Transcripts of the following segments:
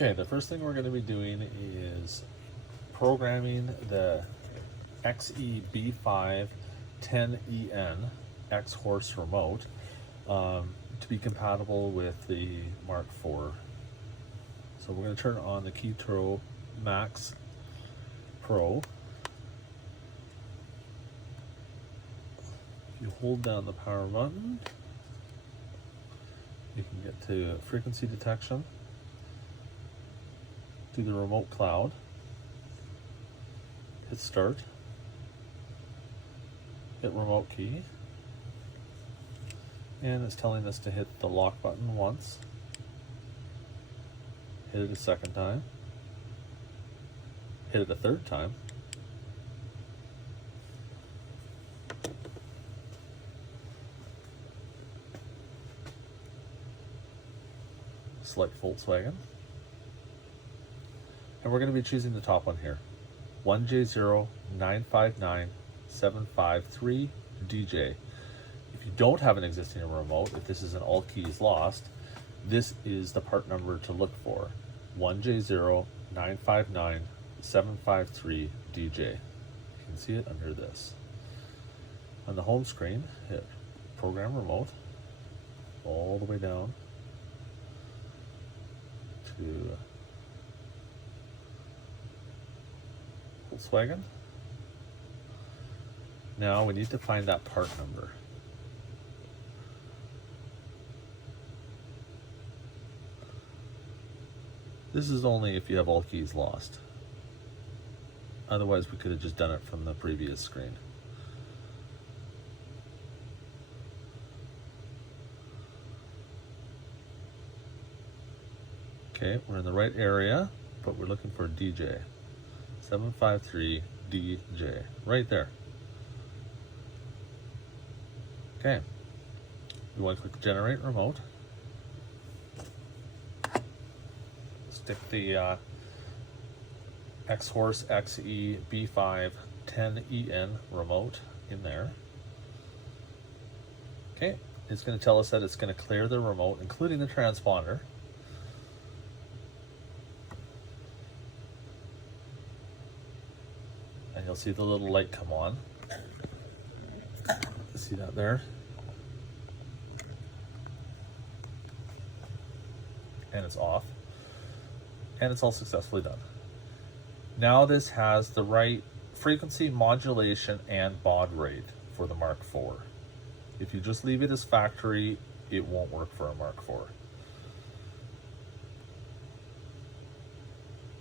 Okay, the first thing we're going to be doing is programming the XEB5 10EN X-Horse remote to be compatible with the Mark IV. So we're going to turn on the Keytro Max Pro. If you hold down the power button, you can get to frequency detection, do the remote cloud, hit start, hit remote key, and it's telling us to hit the lock button once, hit it a second time, hit it a third time, select Volkswagen, and we're going to be choosing the top one here, 1J0959753 DJ. If you don't have an existing remote, if this is an all keys lost, this is the part number to look for, 1J0959753 DJ. You can see it under this. On the home screen, hit Program Remote all the way down to Volkswagen. Now we need to find that part number. This is only if you have all keys lost. Otherwise, we could have just done it from the previous screen. Okay, we're in the right area, but we're looking for DJ. 753 DJ, right there. Okay, we want to click Generate Remote. Stick the X-Horse XEB5 10EN remote in there. Okay, it's going to tell us that it's going to clear the remote, including the transponder. And you'll see the little light come on. See that there? And it's off. And it's all successfully done. Now this has the right frequency modulation and baud rate for the Mark IV. If you just leave it as factory, it won't work for a Mark IV.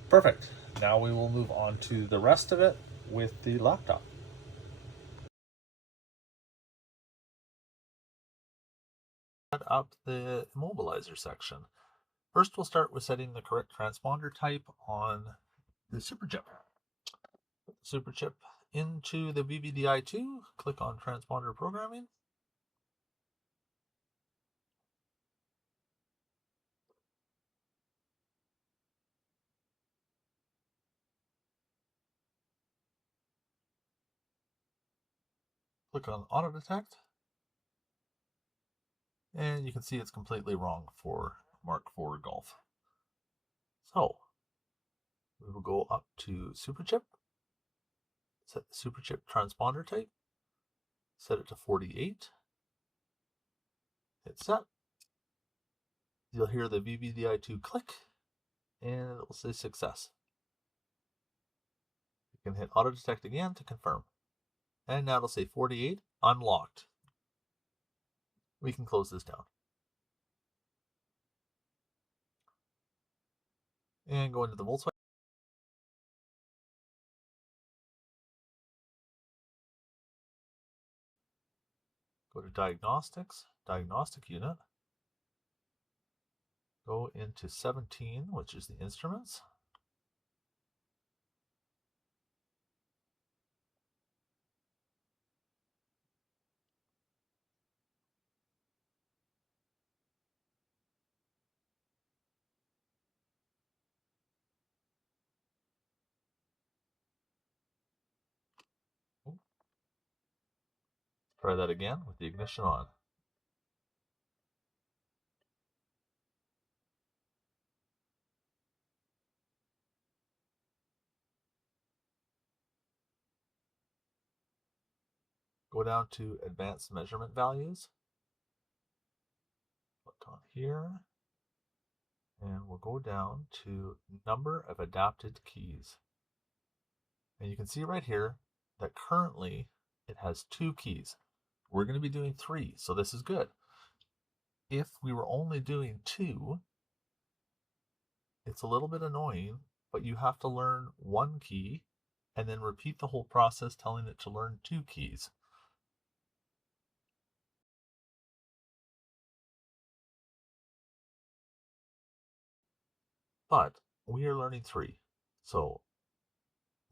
Perfect. Now we will move on to the rest of it with the laptop. Set up the immobilizer section. First, we'll start with setting the correct transponder type on the superchip. Put the superchip into the VVDI2, click on transponder programming. Click on auto detect. And you can see it's completely wrong for Mark IV Golf. So we will go up to superchip, set the superchip transponder type, set it to 48, hit set. You'll hear the VVDI2 click, and it will say success. You can hit auto detect again to confirm. And now it'll say 48 unlocked. We can close this down. And go into the Volkswagen. Go to diagnostics, diagnostic unit. Go into 17, which is the instruments. Try that again with the ignition on. go down to Advanced Measurement Values. Click on here. And we'll go down to Number of Adapted Keys. And you can see right here that currently it has 2 keys. We're going to be doing 3, so this is good. If we were only doing 2, it's a little bit annoying, but you have to learn 1 key and then repeat the whole process telling it to learn 2 keys. But we are learning 3, so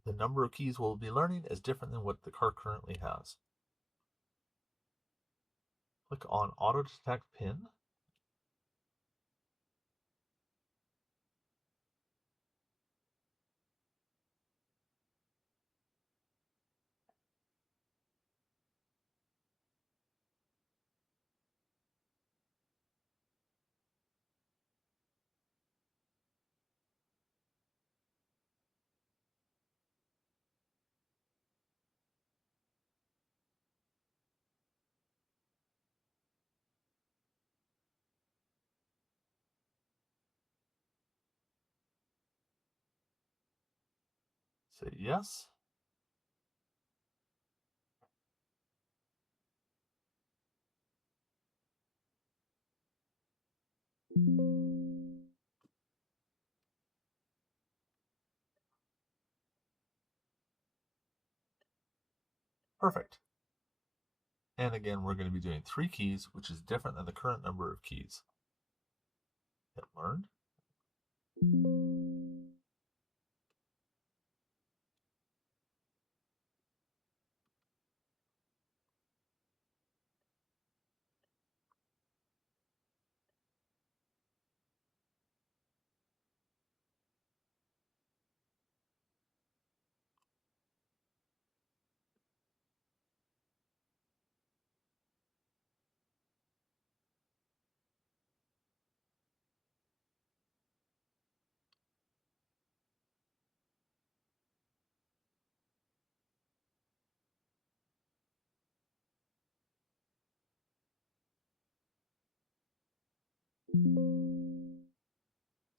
the number of keys we'll be learning is different than what the car currently has. Click on Auto Detect Pin. Say yes. Perfect. And again, we're going to be doing 3 keys, which is different than the current number of keys. Hit learn.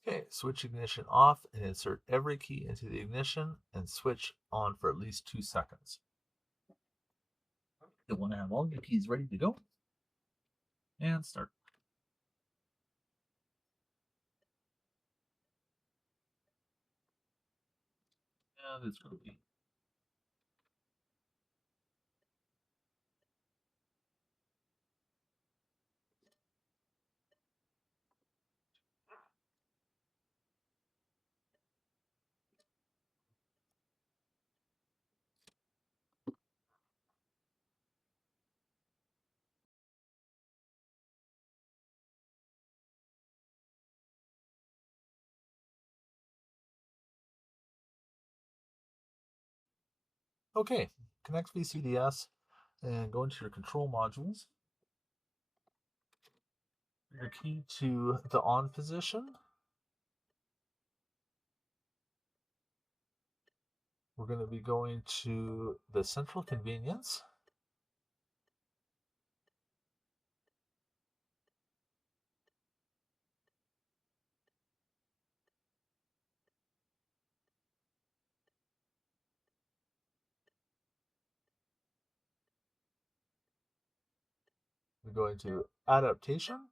Okay, switch ignition off and insert every key into the ignition and switch on for at least 2 seconds. You'll want to have all your keys ready to go. And start. And it's going to be. Okay, connect VCDS and go into your control modules. Your key to the on position. We're going to be going to the central convenience. We're going to adaptation.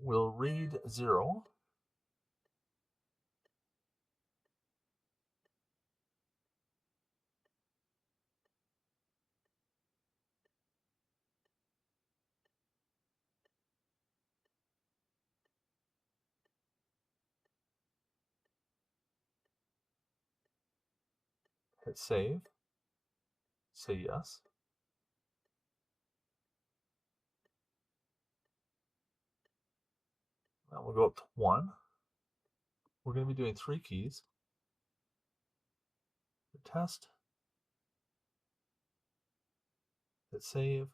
We'll read 0. Hit save. Say yes. Now we'll go up to 1. We're going to be doing 3 keys. Test. Hit save.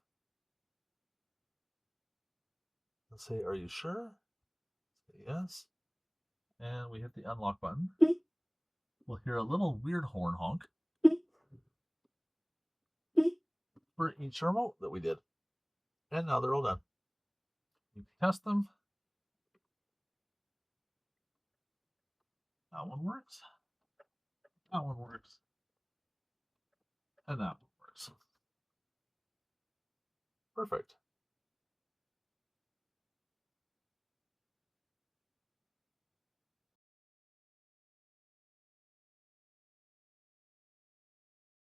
Let's say, are you sure? Say yes. And we hit the unlock button. We'll hear a little weird horn honk. for each remote that we did. And now they're all done. You can test them. That one works. That one works. And that one works. Perfect.